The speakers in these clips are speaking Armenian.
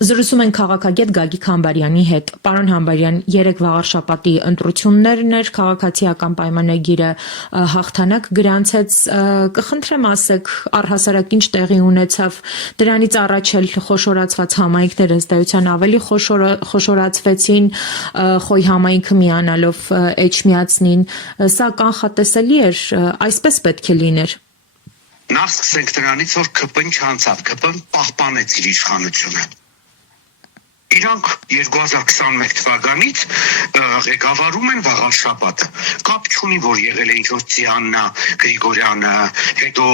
Զրուցում են քաղաքագետ Գագիկ Համբարյանի հետ։ Պարոն Համբարյան, 3 վաղարշաբաթի ընտրություններն էր, քաղաքացիական պայմանագիրը հաղթանակ գրանցեց, կխնդրեմ ասեք, առհասարակ ինչ տեղի ունեցավ, դրանից առաջ էլ խոշորացված համայնքները ըստ էության ավելի խոշորացվեցին, Խոյ համայնքը միանալով Էջմիածնին, սա կանխատեսելի էր, այսպես պետք է լիներ։ Նախ սկսենք դրանից, որ ԿՊ-ն չանցավ, ԿՊ-ն պահպանեց իր իշխանությունը։ Իրանք 2021 թվականից ղեկավարում են վաղարշաբաթը։ Կապ չունի, որ եղել է ինչ-որ Ծիաննա, Գրիգորյանը, հետո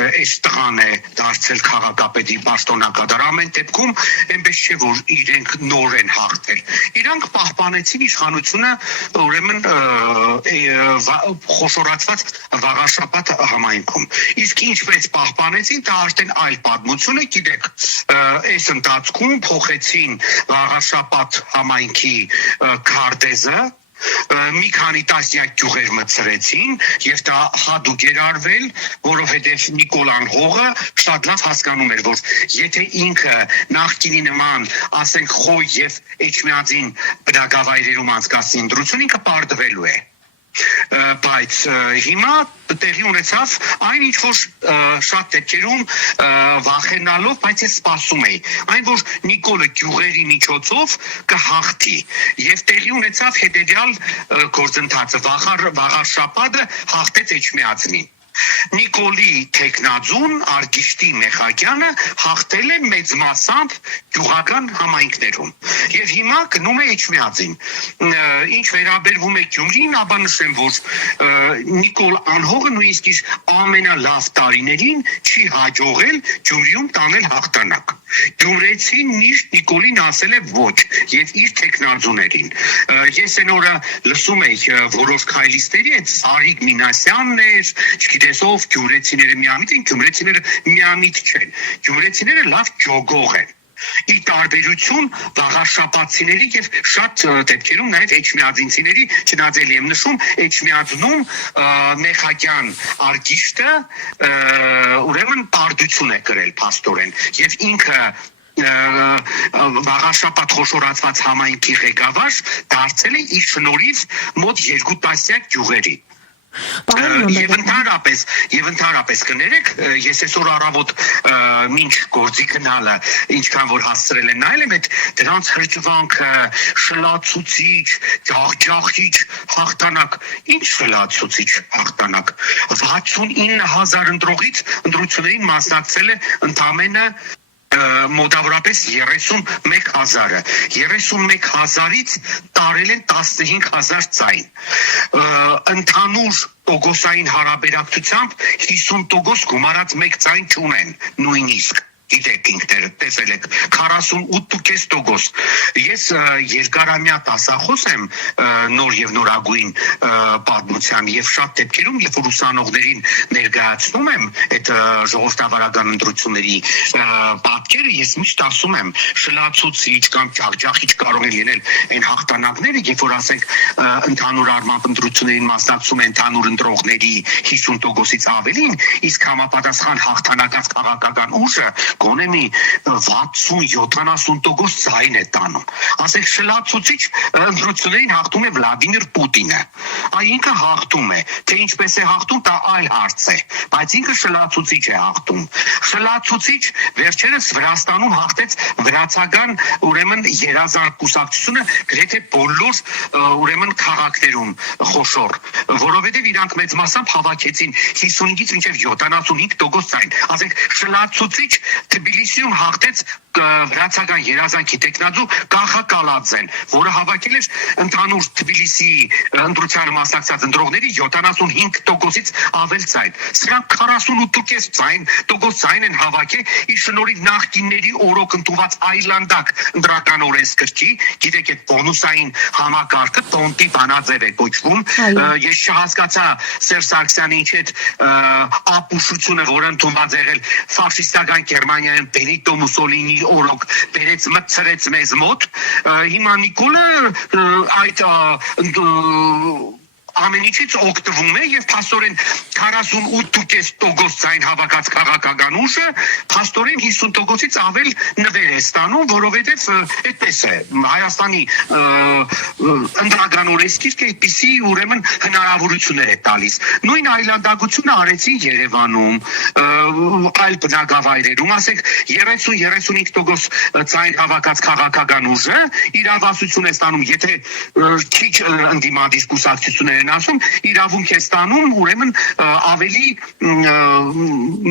այս տղան է դարձել քաղաքապետի պաշտոնակատար։ Ամեն դեպքում այնպես չէ, որ իրենք նոր են հաղթել։ Իրանք պահպանեցին իշխանությունը, ուրեմն խոշորացված վաղարշաբաթ համայնքում։ Իսկ ինչպես պահպանեցին, դա արդեն այլ պատմություն է, գիտեք, այս ընթացքում փոխեցին վաղարշաբաթ համայնքի քարտեզը, մի քանի տասնյակ գյուղեր մտցրեցին եւ դա հատուկ էր արվել, որովհետեւ Նիկոլան Հողը շատ լավ հասկանում էր, որ եթե ինքը նախկինի նման, ասենք Խոյ եւ Էջմիածին բնակավայրերում անցկացնի ընտրություն, ինքը պարտվելու է։ Բայց հիմա տեղի ունեցավ այն ինչ որ շատ դեպքերում վախենալով, բայց ես սպասում էի, այն որ Նիկոլը գյուղերի միջոցով կհաղթի եւ տեղի ունեցավ հետեւյալ գործընթացը, վաղարշաբաթը հաղթեց Էջմիածնին։ Նիկոլի տեխնազուն Արգիշտի Մեխակյանը հաղթել է մեծ մասամբ գյուղական համայնքներում եւ հիմա գնում է Էջմիածին։ Ինչ վերաբերվում է Գյումրին, ապա նշեմ, որ Նիկոլ Անհողը նույնիսկ իր ամենալավ տարիներին չի հաջողել Գյումրիում տանել հաղթանակ։ Գյումրեցին միշտ Նիկոլին ասել է ոչ եւ իր տեխնազուներին։ Ես այն օրը լսում էի որոշ քայլիստերի այդ Սարիկ Մինասյանն էր, չգիտես ով, գյումրեցիները միամիտ են, գյումրեցիները միամիտ չեն։ Գյումրեցիները լավ ջոգող են։ Ի տարբերություն վաղարշաբաթցիների եւ շատ դեպքերում նաեւ էջմիածինցիների, չնայած եմ նշում, Էջմիածնում Մեխակյան Արգիշտը ուրեմն պարտություն է գրել փաստորեն եւ ինքը վաղարշաբաթ խոշորացված համայնքի ղեկավար դարձել է իր շնորհիվ մոտ 2 տասնյակ գյուղերի։ Եվ ընդհանրապես կներեք, ես այսօր առավոտ մինչ գործի գնալը, ինչքան որ հասցրել են նայել եմ այդ դրանց հրճվանքը, շլացուցիչ, ջախջախիչ հաղթանակ, ինչ շլացուցիչ հաղթանակ, 69,000 ընտրողից ընտրություններին մասնակցել է ընդամենը մոտավորապես 31,000-ը, 31,000-ից տարել են 15,000 ձայն, ընդհանուր տոկոսային հարաբերակցությամբ 50% գումարած մեկ ձայն չունեն նույնիսկ, գիտեք ինքները տեսել եք 48%։ Ես երկարամյա տասախոս եմ նոր եւ նորագույն պատմության եւ շատ դեպքերում, երբ որ ուսանողներին ներկայացնում եմ այդ ժողովրդավարական ընտրությունների պատկերը, ես միշտ ասում եմ շլացուցիչ կամ ջախջախիչ կարող են լինել այն հաղթանակները, երբ որ ասենք ընդհանուր առմամբ ընտրություններին մասնակցում են ընդհանուր ընտրողների 50%-ից ավելին, իսկ համապատասխան հաղթանակած քաղաքական ուժը գոնե մի 60-70% ձայն է տանում։ Ասենք շլացուցիչ ընտրություններին հաղթում է Վլադիմիր Պուտինը։ Այ ինքը հաղթում է, թե ինչպես է հաղթում, դա այլ հարց է, բայց ինքը շլացուցիչ է հաղթում։ Շլացուցիչ վերջերս Վրաստանում հաղթեց վրացական ուրեմն երազարկ կուսակցությունը գրեթե բոլոր ուրեմն քաղաքներում խոշոր, որովհետև իրանք մեծ մասամբ հավաքեցին 55-ից մինչև 75% ձայն։ Ասենք շլացուցիչ Թբիլիսիում հաղթեց վրացական երազանքի տեխնազու Կախակալաձեն, որը հավաքել էր ընդհանուր Թբիլիսիի ընտրությանը մասնակցած ընտրողների 75%-ից ավել ձայն։ Սրանք 48% ձայն են հավաքել, իր շնորհիվ նախկինների օրոք ընդունված այլանդակ ընտրական օրենսգրքի, գիտեք այդ բոնուսային համակարգը տոնտի բանաձև է կոչվում։ Ես չհասկացա Սերժ Սարգսյանի ինչ այդ ապուշությունը, որը ընդունված եղել ֆաշիստական Գերմանիայում Բենիտո Մուսոլինի օրոք բերեց մտցրեց մեզ մոտ, հիմա Նիկոլը այդ ամեն ինչից օգտվում է եւ փաստորեն 48% ցայն հավաքած քաղաքական ուժը փաստորեն 50%-ից ավել նվեր է ստանում, որովհետեւ այդպես է Հայաստանի ընդհանրական օրենսգիրքը այդպիսի ուրեմն հնարավորություններ է տալիս։ Նույն այլանդակությունը արեցին Երևանում, այլ բնակավայրերում, ասենք 30-35% ցայն հավաքած քաղաքական ուժը իրավասություն է ստանում, եթե քիչ ընդդիմադիր կուսակցություններ են ասում, իրավունք է ստանում ուրեմն ավելի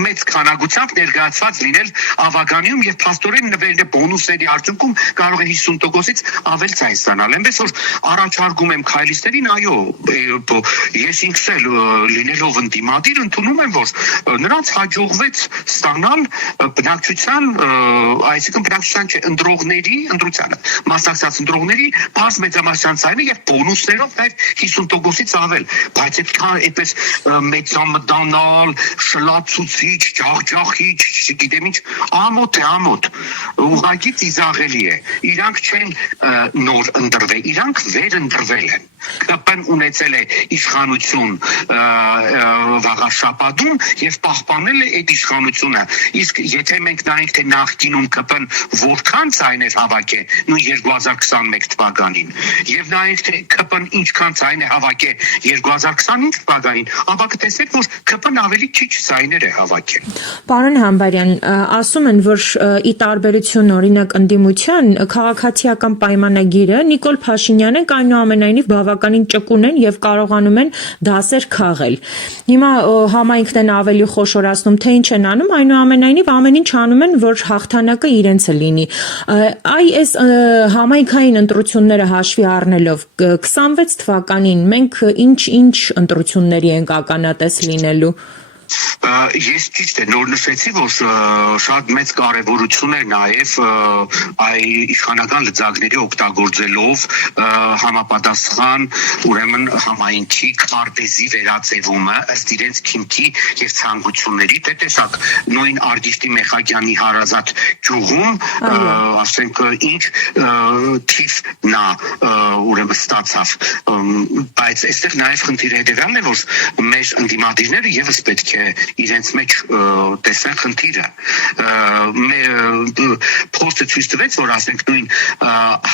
մեծ քանակությամբ ներկայացված լինել ավագանիում եւ փաստորեն նվերն է բոնուսների արդյունքում կարող է 50%-ից ավել ցայն ստանալ։ Այնպես որ առաջարկում եմ քայլիստերին, այո, ես ինքս էլ լինելով ընդդիմադիր ընդունում եմ, որ նրանց հաջողվեց ստանալ բնակչության, այսինքն բնակչության չէ, ընտրությանը, մասնակցած ընտրողների բաց մեծամասնության ցայնը եւ բոնուսներով նաեւ 50%-ից ավել, բայց այդպես մեծամտանալ, շլացուցիչ, ջախջախիչ, չգիտեմ ինչ, ամոթ, ուղղակի ծիզաղելի է։ Իրանք չեն նոր ընտրվել, իրանք վերընտրվել են։ ԿՊ-ն ունեցել է իշխանություն վաղաշաբաթում եւ պահպանել է այդ իշխանությունը։ Իսկ եթե մենք նայենք թե նախկինում ԿՊ-ն որքան ցայն էր հավաքել նույն 2021 թվականին եւ նայենք թե ԿՊ-ն ինչքան ցայն է հավաքել 2025 թվականին, ապա կտեսնեք, որ ԿՊ-ն ավելի քիչ ցայներ է հավաքել։ Պարոն Համբարյան, ասում են, որ ի տարբերություն օրինակ ընդդիմության քաղաքացիական պայմանագիրը Նիկոլ Փաշինյանը այնուամենայնիվ բավականին ճկուն են եւ կարողանում են դասեր քաղել։ Հիմա համայնքն են ավելի խոշորացնում, թե ինչ են անում, այնուամենայնիվ ամեն ինչ անում են, որ հաղթանակը իրենցը լինի։ Այս համայնքային ընտրությունները հաշվի առնելով 26 թվականին մենք ինչ ընտրությունների ենք ականատես լինելու։ Ես ճիշտ է նոր նշեցի, որ շատ մեծ կարևորություն է նաև իշխանական լծակների օգտագործելով համապատասխան ուրեմն համայնքի քարտեզի վերածևումը ըստ իրենց քիմքի եւ ցանկությունների, դե տեսակ նույն Արգիշտի Մեխակյանի հարազատ գյուղում, ասենք ինչ թիվ նա ուրեմն ստացավ, բայց այստեղ նաև խնդիրը հետեւյալն է, որ մեր ընդդիմադիրները եւս պետք է իրենց մեջ տեսան խնդիրը փոստը ցույց տվեց, որ ասենք նույն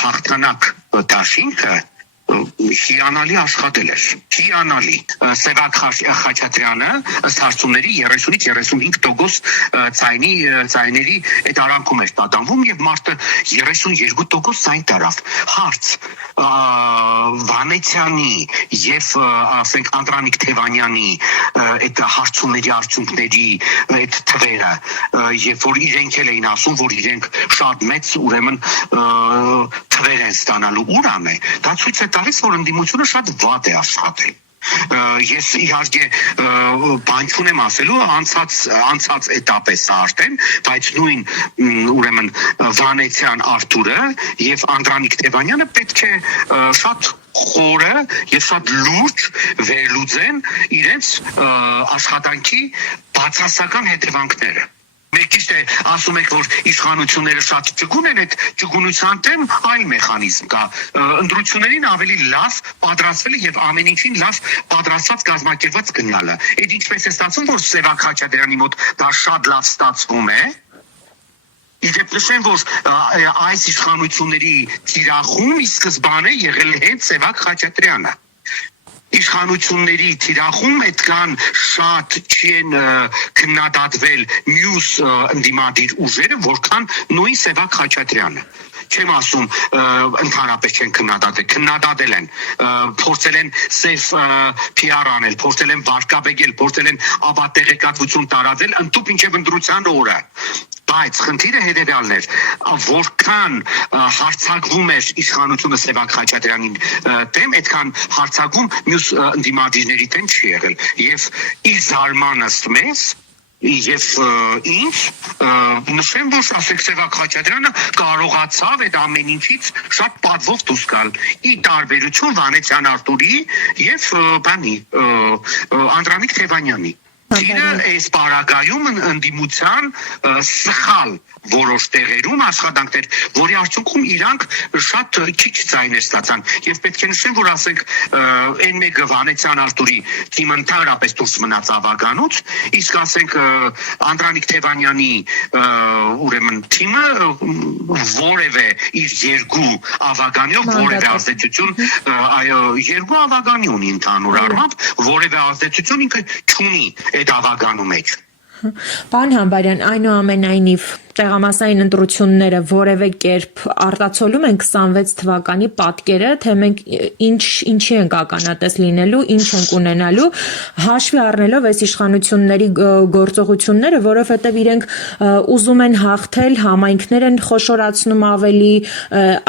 հաղթանակ դաշինքը հիանալի աշխատել էր, հիանալի Սևակ Խաչատրյանը ըստ հարցումների 30-ից 35% ցայների այդ արանքում էր պատանվում եւ մարդը 32% ցայն տարավ։ Հարց Վանեցյանի եւ ասենք Անդրանիկ Թևանյանի այդ հարցումների արդյունքների այդ թվերը, երբ որ իրենք էլ էին ասում, որ իրենք շատ մեծ ուրեմն թվեր են ստանալու, ուրան է, դա ցույց է տալիս, որ ընդդիմությունը շատ վատ է աշխատել։ Ես իհարկե բան չունեմ ասելու, անցած էտապ է սա արդեն, բայց նույն ուրեմն Վանեցյան Արթուրը եւ Անդրանիկ Թևանյանը պետք է շատ խորը եւ շատ լուրջ վերլուծեն իրենց աշխատանքի բացասական հետևանքները։ Մենք ճիշտ է ասում ենք, որ իշխանությունները շատ ճկուն են, այդ ճկունության դեմ այլ մեխանիզմ կա։ Ընտրություններին ավելի լավ պատրաստվելը եւ ամեն ինչին լավ պատրաստված կազմակերպված գնալը։ Այդ ինչպես է ստացվում, որ Սևակ Խաչատրյանի մոտ դա շատ լավ ստացվում է։ Իդեպ նշեմ, որ այս իշխանությունների թիրախում ի սկզբանե եղել է հենց Սևակ Խաչատրյանը։ Իշխանությունների թիրախում այդքան շատ չեն քննադատվել մյուս ընդդիմադիր ուժերը, որքան նույն Սևակ Խաչատրյանը։ Չեմ ասում ընդհանրապես չեն քննադատել են, փորձել են սև PR անել, փորձել են վարկաբեկել, փորձել են ապատեղեկատվություն տարածել, ընդཐུպ ինչև ընտրության օրը։ Բայց խնդիրը հետևյալն էր, որքան հարցակվում էր իշխանությունը Սևակ Խաչատրյանին դեմ, այդքան հարցակվում մյուս ընդդիմադիրների դեմ չի եղել։ Եվ իր զարմանս մեզ եւ ինչ նշեմ, որ ասեք Սևակ Խաչատրյանը կարողացավ այդ ամեն ինչից շատ պատվով դուրս գալ, ի տարբերություն Վանեցյան Արթուրի եւ Անդրանիկ Թևանյանի։ Թիրը այս պարագայում ընդդիմության սխալ որոշ տեղերում աշխատանքներ, որի արդյունքում իրանք շատ քիչ ձայներ ստացան եւ պետք է նշեմ, որ ասենք այն մեկը Վանեցյան Արտուրի թիմը ընդհանրապես դուրս մնաց ավագանոց, իսկ ասենք Անդրանիկ Թևանյանի ուրեմն թիմը որևէ իր երկու ավագանյով որևէ ազդեցություն երկու ավագանի ունի ընդհանուր առմամբ, որևէ ազդեցություն ինքը չունի այդ ավագանու մեջ։ Պարոն Համբարյան, այնուամենայնիվ տեղամասային ընտրությունները որևէ կերպ արտացոլում են 26 թվականի պատկերը, թե մենք ինչի ենք ականատես լինելու, ինչ ենք ունենալու, հաշվի առնելով այս իշխանությունների գործողությունները, որովհետև իրենք ուզում են հաղթել, համայնքներ են խոշորացնում ավելի,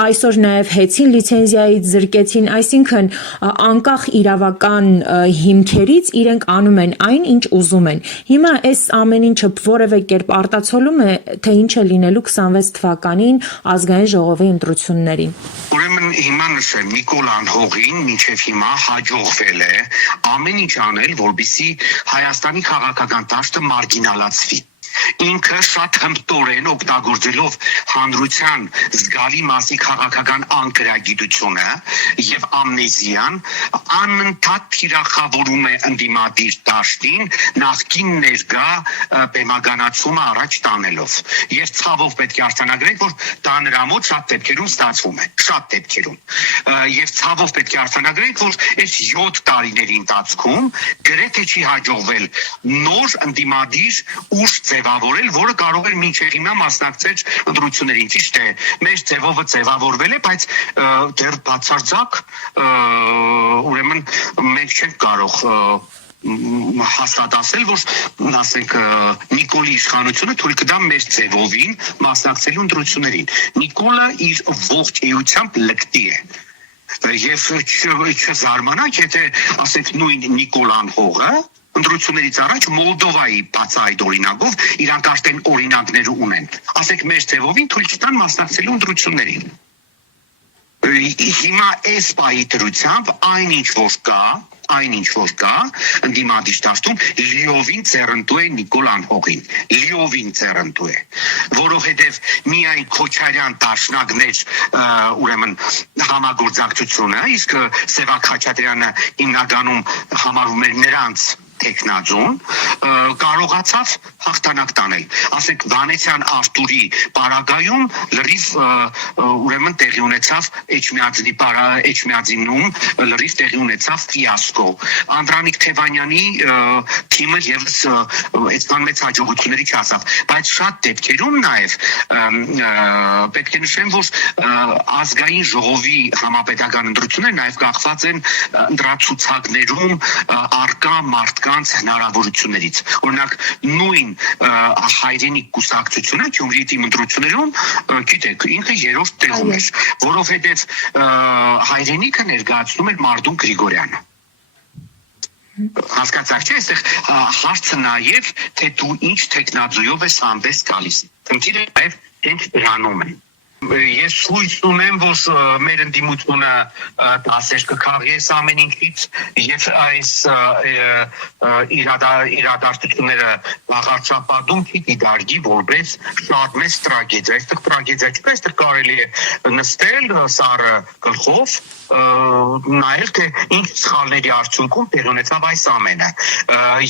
այսօր նաև հեծին լիցենզիայից զրկեցին, այսինքն անկախ իրավական հիմքերից իրենք անում են այն, ինչ ուզում են։ Հիմա այս ամեն ինչը որևէ կերպ արտացոլում է, թե ինչ է լինելու 26 թվականին ազգային ժողովի ընտրություններին։ Ուրեմն հիմա նշեմ, Նիկոլ Անհողին մինչև հիմա հաջողվել է ամեն ինչ անել, որպեսզի Հայաստանի քաղաքական դաշտը մարգինալացվի։ Ինքը շատ հմտորեն օգտագործելով հանրության զգալի մասի քաղաքական անկրագիտությունը եւ ամնեզիան անընդհատ թիրախավորում է ընդդիմադիր դաշտին նախկին ներկա բեմականացումը առաջ տանելով եւ ցավով պետք է արձանագրենք, որ դա նրա մոտ շատ դեպքերում ստացվում է, շատ դեպքերում եւ ցավով պետք է արձանագրենք, որ այս 7 տարիների ընթացքում գրեթե չի հաջողվել նոր ընդդիմադիր ուժ ձևավորել, որը կարող էր մինչև հիմա մասնակցել ընտրություններին։ Ճիշտ է, մեր ձևովը ձևավորվել է, բայց դեռ բացարձակ ուրեմն մենք չենք կարող հաստատացել, որ ասենք Նիկոլի իշխանությունը թույլ կտա մեր ձևովին մասնակցելու ընտրություններին։ Նիկոլը իր ողջ էությամբ լկտի է։ Եվ չզարմանանք, եթե ասենք նույն Նիկոլ Անհողը ընտրություններից առաջ Մոլդովայի բացահայտ օրինակով իրանք արդեն օրինակներ ունեն։ Ասենք մեր ձևովին թույլ չտան մասնակցելու ընտրություններին։ Հիմա այս պահի դրությամբ այնինչ որ կա ընդդիմադիր դաշտում լիովին ձեռնտու է Նիկոլ Անհողին, լիովին ձեռնտու է, որովհետև միայն Քոչարյան դաշնակներ ուրեմն համագործակցությունը, իսկ Սևակ Խաչատրյանը հիմնականում համարում էր նրանց տեխնազոն կարողացավ հաղթանակ տանել։ Ասենք Վանեցյան Արտուրի պարագայում լրիվ ուրեմն տեղի ունեցավ Էջմիածինում լրիվ տեղի ունեցավ ֆիասկո։ Անդրանիկ Թևանյանի թիմը եւս այդքան մեծ հաջողությունների չհասավ, բայց շատ դեպքերում նաեւ պետք է նշեմ, որ ազգային ժողովի համապետական ընտրությունները նաեւ կախված են ընտրացուցակներում արկա մարդկանց հնարավորություններից։ Օրինակ նույն հայրենիք կուսակցությունը Գյումրիի թիմ ընտրություններում, գիտեք, ինքը երրորդ տեղում էր, որովհետև հայրենիքը ներկայացնում էր Մարդուն Գրիգորյանը։ Հասկացաք, չէ՞, այստեղ հարցը նաև թե դու ինչ տեխնազոյով ես հանդես գալիս։ Խնդիրը նաև հենց դրանում է։ Ես հույս ունեմ, որ մեր ընդդիմությունը դասեր կքաղի այս ամեն ինչից եւ այս իրադարձությունները վաղարշապատում պիտի դարձի որպես շատ մեծ տրագեդիա։ Այստեղ տրագեդիա չկա, այստեղ կարելի է նստել սառը գլխով նայել, թե ինչ սխալների արդյունքում տեղի ունեցավ այս ամենը։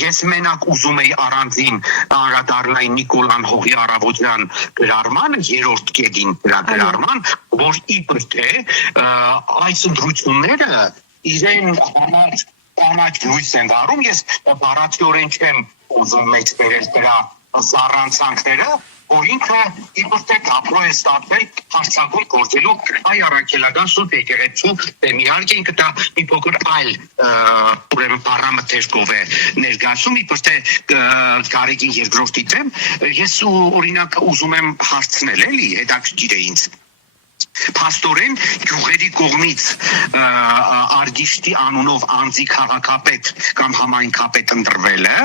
Ես մենակ ուզում էի առանձին անդրադառնալ Նիկոլ Անհողի առավոտյան գրառմանը, երրորդ կետին գրառման, որ իբր թե այս ընտրությունները իրեն համար կանաչ լույս են վառում, ես բառացիորեն չեմ ուզում մեծ բերել դրա զառանցանքները, որ ինքը իբր թե դապրո է ստացվել հարցակում գործելու հայ առաքելական սուրբ եկեղեցու դեմ, իհարկե ինքը դա մի փոքր այլ ուրեմն պարամետրով է ներկայացում, իբր թե Գարեգին երկրորդի դեմ, ես օրինակ ուզում եմ հարցնել, էլի, հետաքրքիր է ինձ։ Փաստորեն գյուղերի կողմից Արգիշտի անունով անձի քաղաքապետ կամ համայնքապետ ընտրվելը,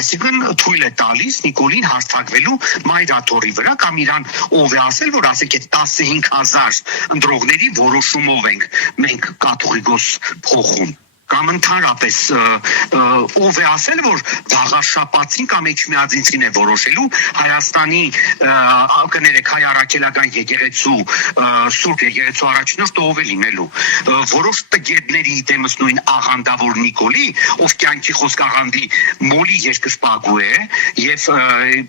այսինքն թույլ է տալիս Նիկոլին հարձակվելու մայրաթոռի վրա կամ իրան ով է ասել, որ ասեք այդ 15,000 ընտրողների որոշումով ենք մենք կաթողիկոս փոխում կամ ընդհանրապես ով է ասել, որ վաղարշապատին կամ Էջմիածինցին է որոշելու Հայաստանի կներեք հայ առաքելական եկեղեցու Սուրբ եկեղեցու առաջնորդ ով է լինելու։ Որոշ տգետների դեմս նույն աղանդավոր Նիկոլի, ով կյանքի խոսք աղանդի մոլի երկրպագու է եւ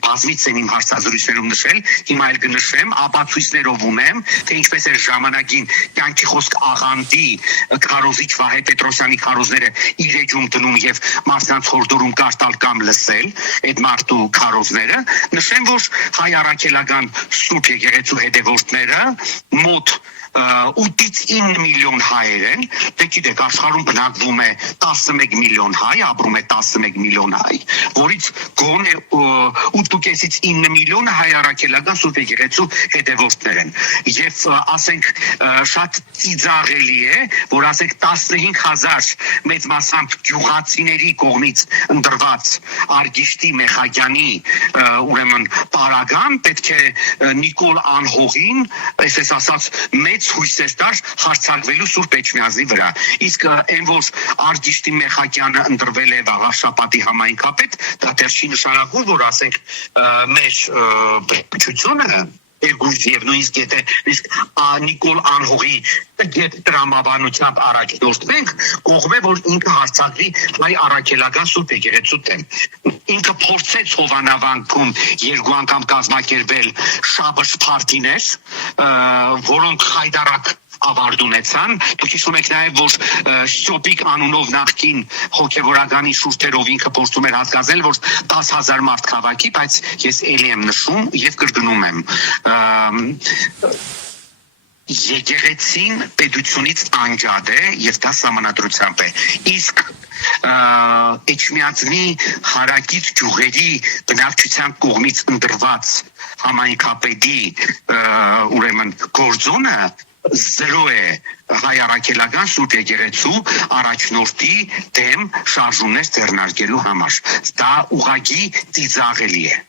բազմից եմ իմ հարցազրույցներում նշել, հիմա էլ կնշեմ, ապացույցներով ունեմ, թե ինչպես է ժամանակին կյանքի խոսք աղանդի քարոզիչ Վահե Պետրոսյանի քարոզները իր էջում դնում եւ մասնանց հորդորում կարտալ կամ լսել այդ մարդու քարոզները, նշեմ, որ հայ առաքելական Սուրբ եկեղեցու հետևորդները մոտ 8-ից 9 միլիոն հայեր են, դե գիտեք, աշխարհում բնակվում է 11 միլիոն հայ, ապրում է 11 միլիոն հայ, որից գոնե 8.5-ից 9 միլիոնը հայ առաքելական Սուրբ եկեղեցու հետևորդներ են։ Եվ ասենք շատ ծիծաղելի է, որ ասենք 15,000 մեծ մասամբ գյուղացիների կողմից ընտրված Արգիշտի Մեխագյանի ուրեմն պարագան պետք է Նիկոլ Անհողին, այսպես ասած, մեծ հույսեր տար հարցակվելու Սուրբ Էջմիածնի վրա։ Իսկ այն որ Արգիշտի Մեխակյանը ընտրվել է վաղարշապատի համայնքապետ, դա դեռ չի նշանակում, որ ասենք մեր բնակչությունը եւ նույնիսկ եթե Նիկոլ Անհողի տրամաբանությամբ առաջնորդվենք, կողմ է, որ ինքը հարցակվի հայ առաքելական Սուրբ եկեղեցու դեմ։ Ինքը փորձեց Հովանավանքում 2 անգամ կազմակերպել շաբաթ փարթիներ, որոնք խայդարակ ավարտ ունեցան։ Դուք հիշում եք նաև, որ Շոպիկ անունով նախկին հոգևորականի շուրթերով ինքը փորձում էր հատկացնել, որ 10,000 մարդ քաղաքի, բայց ես ելի եմ նշում եւ կրկնում եմ, եկեղեցին պետությունից անջատ է եւ դա սահմանադրությամբ է։ Իսկ Էջմիածնի հարակից գյուղերի բնակչության կողմից ընտրված համայնքապետի ուրեմն գործոնը զրո է հայ առաքելական Սուրբ եկեղեցու առաջնորդի դեմ շարժումներ ձեռնարկելու համար։ Դա ուղղակի ծիծաղելի է։